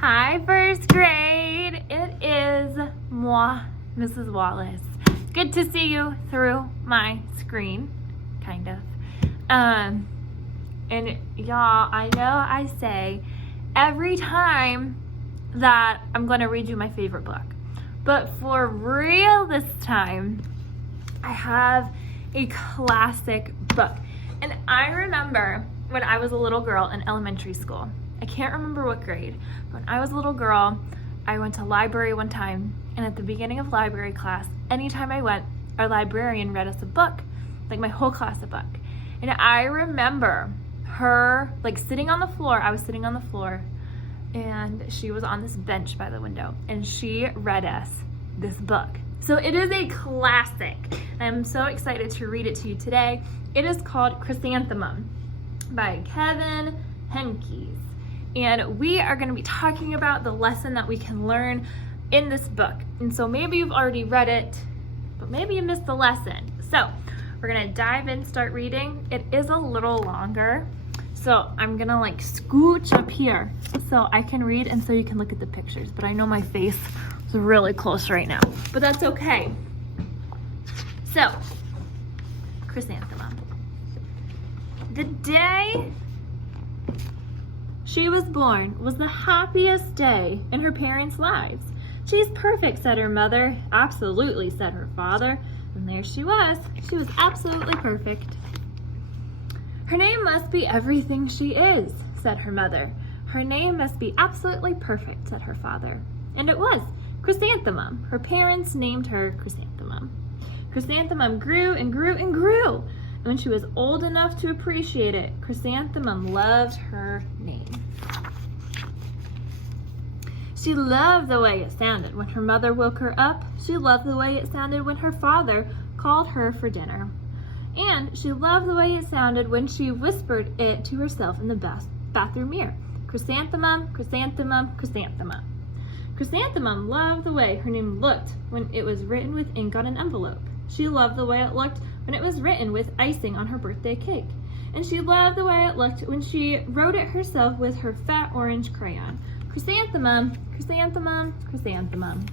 Hi, first grade. It is moi, Mrs. Wallace. Good to see you through my screen, kind of. And y'all, I know I say every time that I'm going to read you my favorite book, but for real this time, I have a classic book. And I remember when I was a little girl in elementary school. I can't remember what grade, but when I was a little girl, I went to library one time, and at the beginning of library class, anytime I went, our librarian read us a book, like my whole class a book. And I remember her like sitting on the floor. I was sitting on the floor, and she was on this bench by the window, and she read us this book. So it is a classic. I'm so excited to read it to you today. It is called Chrysanthemum by Kevin Hencke. And we are going to be talking about the lesson that we can learn in this book. And so maybe you've already read it, but maybe you missed the lesson. So we're going to dive in, start reading. It is a little longer. So I'm going to like scooch up here so I can read and so you can look at the pictures. But I know my face is really close right now, but that's okay. So, Chrysanthemum. The day she was born was the happiest day in her parents' lives. She's perfect, said her mother. Absolutely, said her father. And there she was. She was absolutely perfect. Her name must be everything she is, said her mother. Her name must be absolutely perfect, said her father. And it was. Chrysanthemum. Her parents named her Chrysanthemum. Chrysanthemum grew and grew and grew. And when she was old enough to appreciate it, Chrysanthemum loved her name. She loved the way it sounded when her mother woke her up. She loved the way it sounded when her father called her for dinner. And she loved the way it sounded when she whispered it to herself in the bathroom mirror. Chrysanthemum, chrysanthemum, chrysanthemum. Chrysanthemum loved the way her name looked when it was written with ink on an envelope. She loved the way it looked when it was written with icing on her birthday cake. And she loved the way it looked when she wrote it herself with her fat orange crayon. Chrysanthemum, chrysanthemum, chrysanthemum.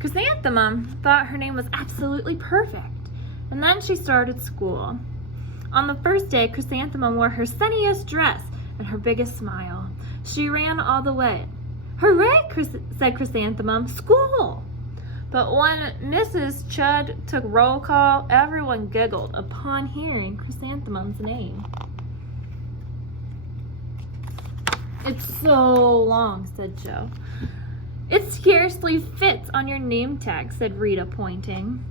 Chrysanthemum thought her name was absolutely perfect. And then she started school. On the first day, Chrysanthemum wore her sunniest dress and her biggest smile. She ran all the way. Hooray, said Chrysanthemum, school! But when Mrs. Chud took roll call, everyone giggled upon hearing Chrysanthemum's name. It's so long, said Joe. It scarcely fits on your name tag, said Rita, pointing.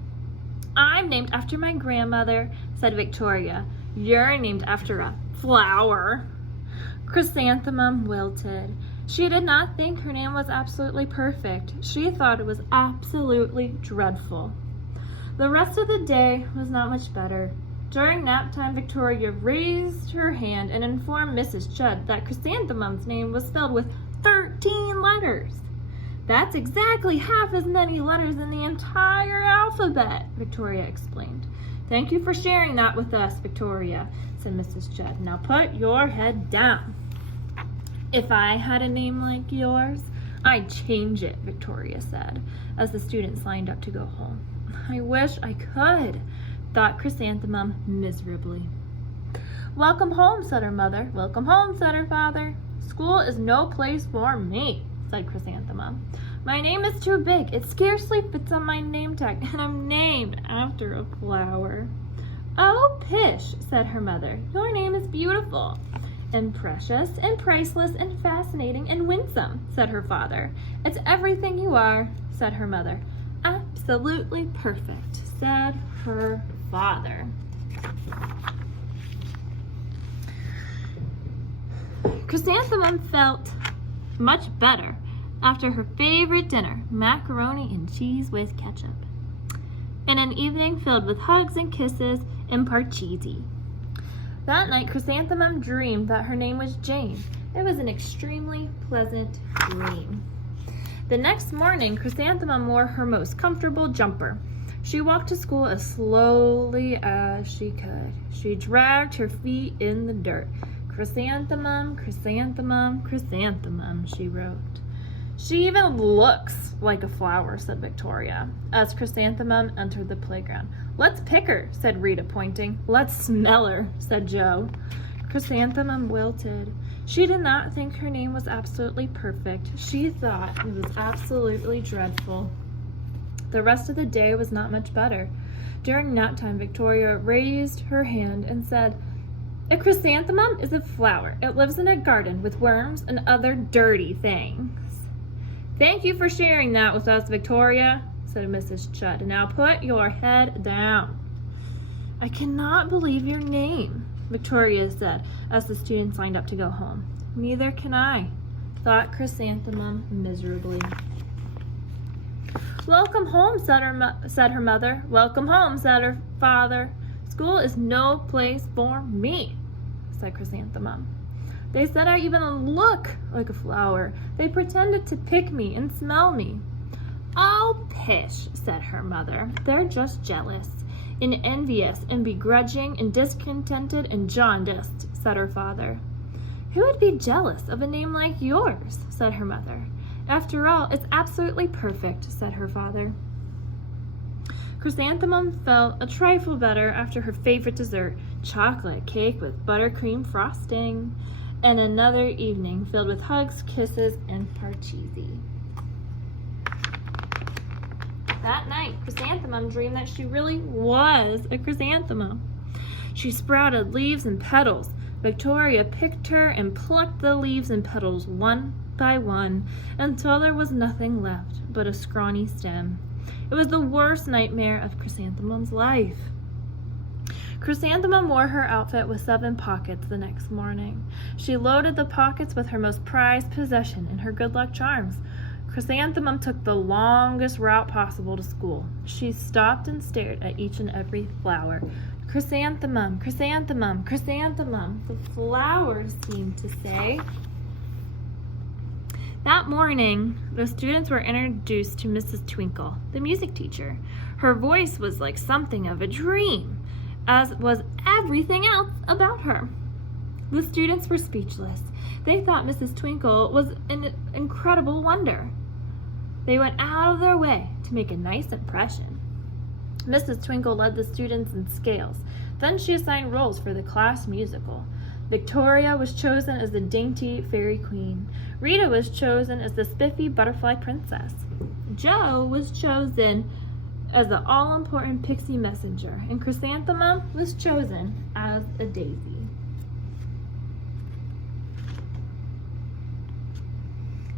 I'm named after my grandmother, said Victoria. You're named after a flower. Chrysanthemum wilted. She did not think her name was absolutely perfect. She thought it was absolutely dreadful. The rest of the day was not much better. During nap time, Victoria raised her hand and informed Mrs. Chud that Chrysanthemum's name was spelled with 13 letters. That's exactly half as many letters in the entire alphabet, Victoria explained. Thank you for sharing that with us, Victoria, said Mrs. Chud. Now put your head down. If I had a name like yours, I'd change it, Victoria said, as the students lined up to go home. I wish I could, thought Chrysanthemum miserably. Welcome home, said her mother. Welcome home, said her father. School is no place for me, said Chrysanthemum. My name is too big. It scarcely fits on my name tag, and I'm named after a flower. Oh, pish, said her mother. Your name is beautiful and precious and priceless and fascinating and winsome, said her father. It's everything you are, said her mother. Absolutely perfect, said her father. Chrysanthemum felt much better after her favorite dinner, macaroni and cheese with ketchup, and an evening filled with hugs and kisses and parcheesi. That night, Chrysanthemum dreamed that her name was Jane. It was an extremely pleasant dream. The next morning, Chrysanthemum wore her most comfortable jumper. She walked to school as slowly as she could. She dragged her feet in the dirt. Chrysanthemum, chrysanthemum, chrysanthemum, she wrote. She even looks like a flower, said Victoria, as Chrysanthemum entered the playground. Let's pick her, said Rita, pointing. Let's smell her, said Joe. Chrysanthemum wilted. She did not think her name was absolutely perfect. She thought it was absolutely dreadful. The rest of the day was not much better. During nap time, Victoria raised her hand and said, a chrysanthemum is a flower. It lives in a garden with worms and other dirty things. Thank you for sharing that with us, Victoria, said Mrs. Chudd. Now put your head down. I cannot believe your name, Victoria said as the students lined up to go home. Neither can I, thought Chrysanthemum miserably. Welcome home, said her mother. Welcome home, said her father. School is no place for me, said Chrysanthemum. They said I even look like a flower. They pretended to pick me and smell me. Oh, pish, said her mother. They're just jealous and envious and begrudging and discontented and jaundiced, said her father. Who would be jealous of a name like yours, said her mother. After all, it's absolutely perfect, said her father. Chrysanthemum felt a trifle better after her favorite dessert, chocolate cake with buttercream frosting, and another evening filled with hugs, kisses, and parcheesi. That night, Chrysanthemum dreamed that she really was a chrysanthemum. She sprouted leaves and petals. Victoria picked her and plucked the leaves and petals one by one until there was nothing left but a scrawny stem. It was the worst nightmare of Chrysanthemum's life. Chrysanthemum wore her outfit with 7 pockets the next morning. She loaded the pockets with her most prized possession and her good luck charms. Chrysanthemum took the longest route possible to school. She stopped and stared at each and every flower. Chrysanthemum, chrysanthemum, chrysanthemum, the flowers seemed to say. That morning, the students were introduced to Mrs. Twinkle, the music teacher. Her voice was like something of a dream, as was everything else about her. The students were speechless. They thought Mrs. Twinkle was an incredible wonder. They went out of their way to make a nice impression. Mrs. Twinkle led the students in scales. Then she assigned roles for the class musical. Victoria was chosen as the dainty fairy queen. Rita was chosen as the spiffy butterfly princess. Joe was chosen as the all-important pixie messenger, and Chrysanthemum was chosen as a daisy.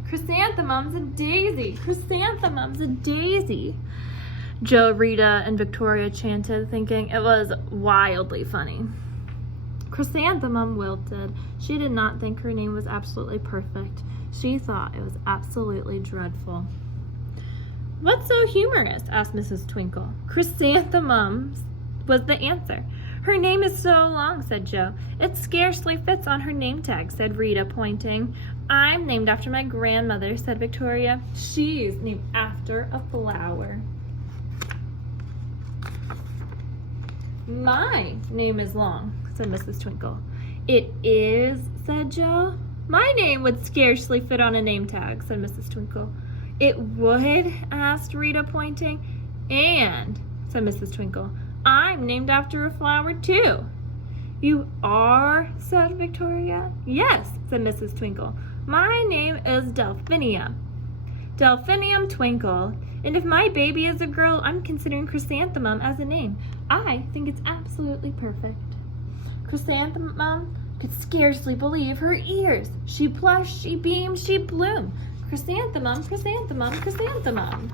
Chrysanthemum's a daisy! Chrysanthemum's a daisy! Joe, Rita, and Victoria chanted, thinking it was wildly funny. Chrysanthemum wilted. She did not think her name was absolutely perfect. She thought it was absolutely dreadful. What's so humorous? asked Mrs. Twinkle. Chrysanthemum was the answer. Her name is so long, said Joe. It scarcely fits on her name tag, said Rita, pointing. I'm named after my grandmother, said Victoria. She's named after a flower. My name is long, said Mrs. Twinkle. It is, said Joe. My name would scarcely fit on a name tag, said Mrs. Twinkle. It would, asked Rita, pointing. And, said Mrs. Twinkle, I'm named after a flower, too. You are, said Victoria. Yes, said Mrs. Twinkle. My name is Delphinium. Delphinium Twinkle. And if my baby is a girl, I'm considering Chrysanthemum as a name. I think it's absolutely perfect. Chrysanthemum could scarcely believe her ears. She blushed, she beamed, she bloomed. Chrysanthemum, chrysanthemum, chrysanthemum.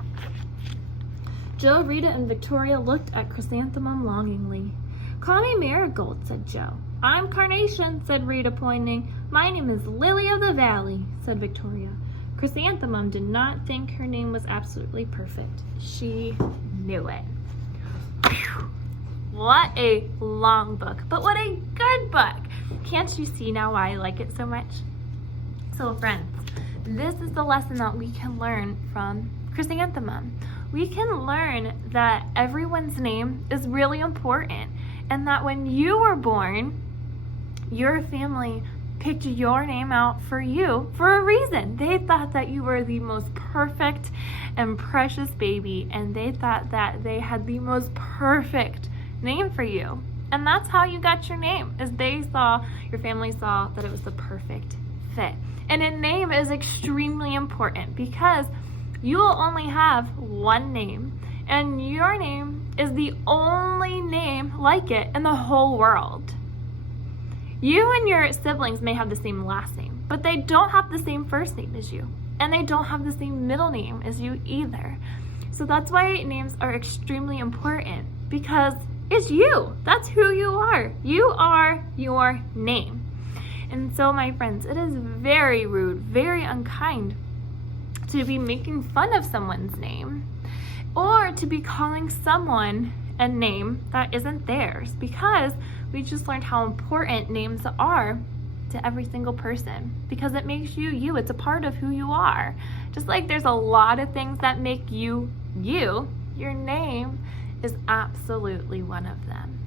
Joe, Rita, and Victoria looked at Chrysanthemum longingly. Call me Marigold, said Joe. I'm Carnation, said Rita, pointing. My name is Lily of the Valley, said Victoria. Chrysanthemum did not think her name was absolutely perfect. She knew it. Whew. What a long book, but what a good book. Can't you see now why I like it so much? So friends, this is the lesson that we can learn from Chrysanthemum. We can learn that everyone's name is really important, and that when you were born, your family picked your name out for you for a reason. They thought that you were the most perfect and precious baby, and they thought that they had the most perfect name for you. And that's how you got your name, is your family saw that it was the perfect fit. And a name is extremely important because you will only have one name, and your name is the only name like it in the whole world. You and your siblings may have the same last name, but they don't have the same first name as you, and they don't have the same middle name as you either. So that's why names are extremely important, because it's you. That's who you are. You are your name. And so, my friends, it is very rude, very unkind to be making fun of someone's name, or to be calling someone a name that isn't theirs, because we just learned how important names are to every single person, because it makes you you. It's a part of who you are. Just like there's a lot of things that make you you, your name is absolutely one of them.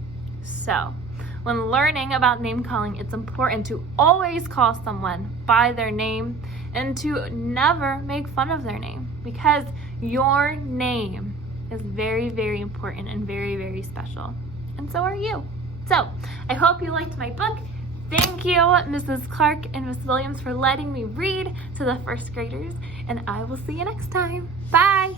So when learning about name calling, it's important to always call someone by their name and to never make fun of their name, because your name is very, very important and very, very special. And so are you. So I hope you liked my book. Thank you, Mrs. Clark and Miss Williams, for letting me read to the first graders, and I will see you next time. Bye.